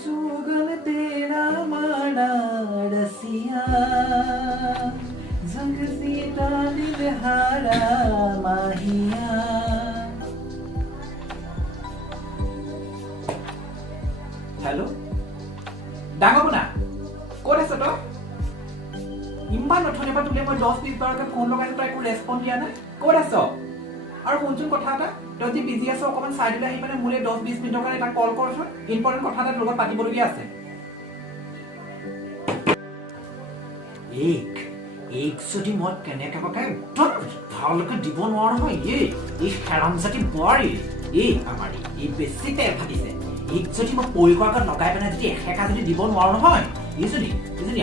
जुगल तेरा माड़ा रसिया जंग सीता दिल हारा माहिया हेलो डाঙर मुना ক'ত আছ তই ইমান অথনিৰ পৰা তোলে মই 10-20 বাৰকে ফোন লগাইছো তই একো ৰেছপন্স দিয়া নাই ক'ত আছ আৰু শুনচোন কথা এটা তই যি বিজি আছ অকমান চাই দিলে আহি মানে মোলে 10-20 মিনিটৰ কাৰণে এটা কল কৰচোন ইম্পৰ্টেণ্ট কথা এটা লগত পাতিবলগীয়া আছে এক যদি মই কেনেকে বকাই একদম ভালকে দিব নোৱাৰো নহয় এই হেৰামজাতি বোৱাৰী এই আমাৰ এই বেছি তেল ফাটিছে এক যদি মই পৰিকৰকত লগাই পেলাই যদি এশেকা যদি দিব নোৱাৰো নহয় ইজনী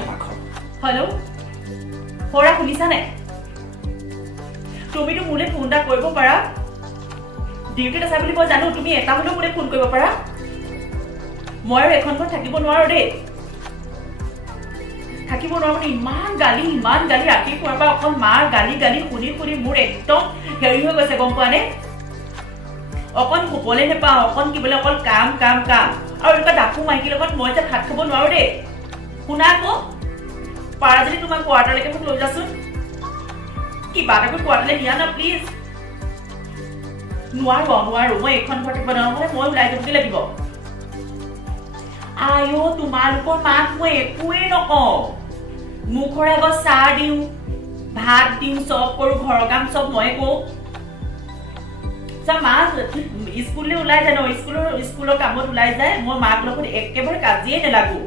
আমাৰ ঘৰ হেল্ল' ফৰা শুনিছা নে তুমিতো মোলে ফোন এটা কৰিব পাৰা ডিউটিত আছা বুলি মই জানো তুমি এটা হ'লেও মোলে ফোন কৰিব পাৰা মই আৰু এখন ঘৰত থাকিব নোৱাৰো দেই থাকিব নোৱাৰো মানে ইমান গালি ৰাতিপুৱাৰ পৰা অকল মাৰ গালি শুনি মোৰ একদম হেৰি হৈ গৈছে গম পোৱা নে অকণ শুবলৈ নেপাওঁ অকণ কি বোলে অকল কাম আৰু এনেকুৱা ডাকু মাইকীৰ লগত মই যে ভাত খাব নোৱাৰো দেই শুনা আকৌ পাৰা যদি তোমাক কোৱাৰ্টাৰলৈকে মোক লৈ যাচোন কিবা এটা কৰি কোৱাৰ্টাৰলৈ নিয়া না প্লিজ নোৱাৰো মই এইখন ঘৰত থাকিব নোৱাৰো মই ওলাই যাবগৈ লাগিব আইও তোমালোকৰ মাক মই একোৱেই নকওঁ মুখৰ আগত চাহ দিওঁ ভাত দিওঁ চব কৰো ঘৰৰ কাম চব মই কওঁ মা স্কুললৈ ওলাই যায় ন স্কুলৰ কামত ওলাই যায় মই মাক লগত একেবাৰে কাজিয়ে নেলাগো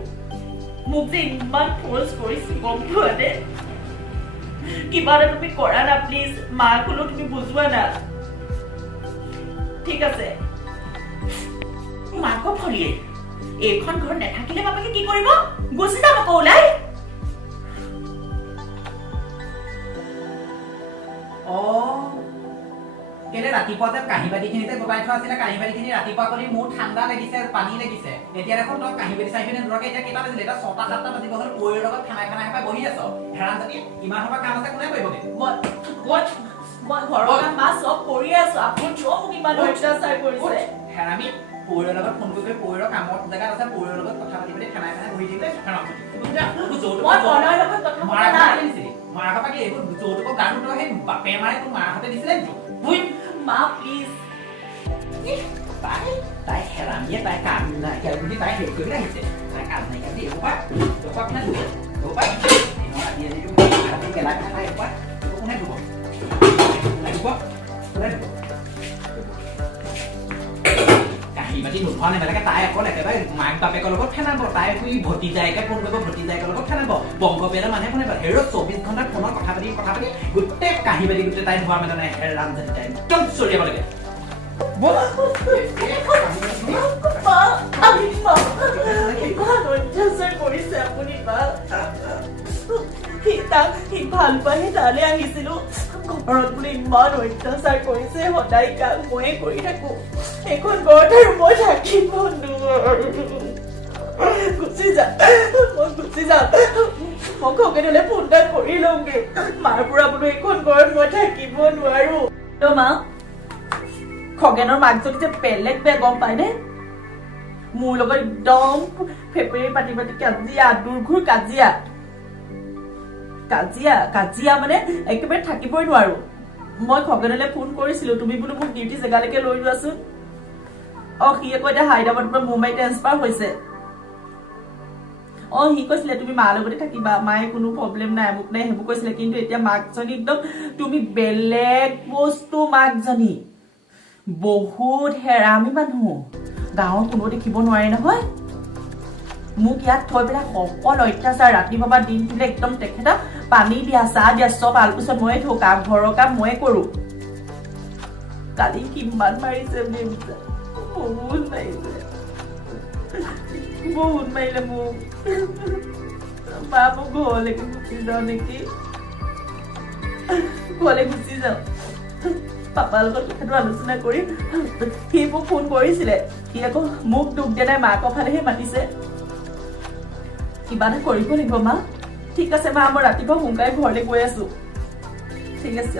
মোক যে ইমান ফৰ্চ কৰিছে গম পোৱা নে কিবা এটা তুমি কৰা না প্লিজ মাক হ'লেও তুমি বুজোৱা না ঠিক আছে মাকক ফলিয়ে এইখন ঘৰ নাথাকিলে বাপাকে কি কৰিব গুচি যাম আকৌ ওলাই কেলে ৰাতিপুৱা যে কাঁহী বাতিখিনিতে গোটাই থোৱা আছিলে কাঁহী বাতিখিনি ৰাতিপুৱা কৰি মোৰ ঠাণ্ডা লাগিছে পানী লাগিছে এতিয়া দেখোন তই কাঁহী বাতি চাই পিনে নোৰোৱাকে এতিয়া কেইটা বাজিলে এতিয়া 6-7টা বাজিব হ'ল পৰিৰ লগত খানাই খাই বহি আছ হেৰামজাতি ইমান সময় কাম আছে কোনে কৰিবগে মই ঘৰৰ কাম মা চব কৰি আছো আপুনি কিয় মোক ইমান অত্যাচাৰ কৰিছে হেৰামি পৰিৰ লগত ফোন কৰি পৰিৰ কামত জেগাত আছে পৰিৰ লগত কথা পাতি পেলাই খানাই বহি দিলে হেৰামজাতি মই বনাৰ লগত কথা মাৰা দিছিলি মাৰা কথা কি এইবোৰ যৌতুকৰ গানটো তই সেই বাপে মাৰে তোৰ মাৰ হাতে দিছিলে নেকি মা প্লিজ তাই হেৰামিয়ে তাই কাম নাই বুলি তাই হেৰি কৰি আহিছে তাই কাম নাই কাটি এসোপা কোনে ধুব এসোপা ৰাতি আজিটো ৰাতি গেলা খাই এসোপা কোনে ধুব কাঁহী বাতি নোধোৱা নেমেলাকে তাই অকল একেবাৰে মাক বাপেকৰ লগত ফেনাব তাই ভতিজাইকে ফোন কৰিব ভতিজাইকৰ লগত ফেনাব বংশ পেলা মানুহে ফোন হেৰ 24 ঘণ্টা ফোনত কথা পাতি গোটেই কাঁহী বাতি গোটেই তাই ধোৱা মেলা নাই ৰামজাতি তাই একদম চলিয়াব লাগে ভাল পাই তালে আহিছিলো ঘৰত বোলে ইমান অত্যাচাৰ কৰিছে সদায় কাম ময়ে কৰি থাকো এখন ঘৰত আৰু মই থাকিব নোৱাৰো গুচি যাম মই খগেনলৈ ফোন এটা কৰি লওঁগে মাৰ পৰা বোলো এইখন ঘৰত মই থাকিব নোৱাৰো মা খগেনৰ মাকজনী যে বেলেগ বেয়া গম পায়নে মোৰ লগত একদম ফেপেৰি পাতি কাজিয়া দুৰ্ঘুৰ কাজিয়া মানে একেবাৰে থাকিবই নোৱাৰো মই খগেনলৈ ফোন কৰিছিলো তুমি বোলো মোক ডিউটি জেগালৈকে লৈ যোৱাচোন সি আকৌ এতিয়া হায়দৰাবাদৰ পৰা মুম্বাই ট্ৰেন্সফাৰ হৈছে সি কৈছিলে তুমি মাৰ লগতে থাকিবা মায়ে কোনো প্ৰব্লেম নাই মোক নাই সেইবোৰ কৈছিলে কিন্তু এতিয়া মাকজনী একদম তুমি বেলেগ বস্তু মাকজনী বহুত হেৰামি মানুহ গাঁৱৰ কোনো দেখিব নোৱাৰে নহয় মোক ইয়াত থৈ পেলাই সকল অত্যাচাৰ ৰাতিপুৱা দিন দিলে একদম তেখেতা পানী দিয়া চাহ দিয়া চব আলপিছত ময়ে থওঁ ঘৰৰ কাম ময়ে কৰো কালি কিমান মাৰিছে বহুত মাৰিলে মোক মা মোক ঘৰলৈকে গুচি যাওঁ নেকি ঘৰলৈ গুচি যাওঁ পাপাৰ লগত কথাটো আলোচনা কৰি সি মোক ফোন কৰিছিলে সি আকৌ মোক দুখ দিয়া নাই মাকৰ ফালেহে মাতিছে কিবা এটা কৰিব লাগিব মা ঠিক আছে মা মই ৰাতিপুৱা সোনকালে ঘৰলৈ গৈ আছো ঠিক আছে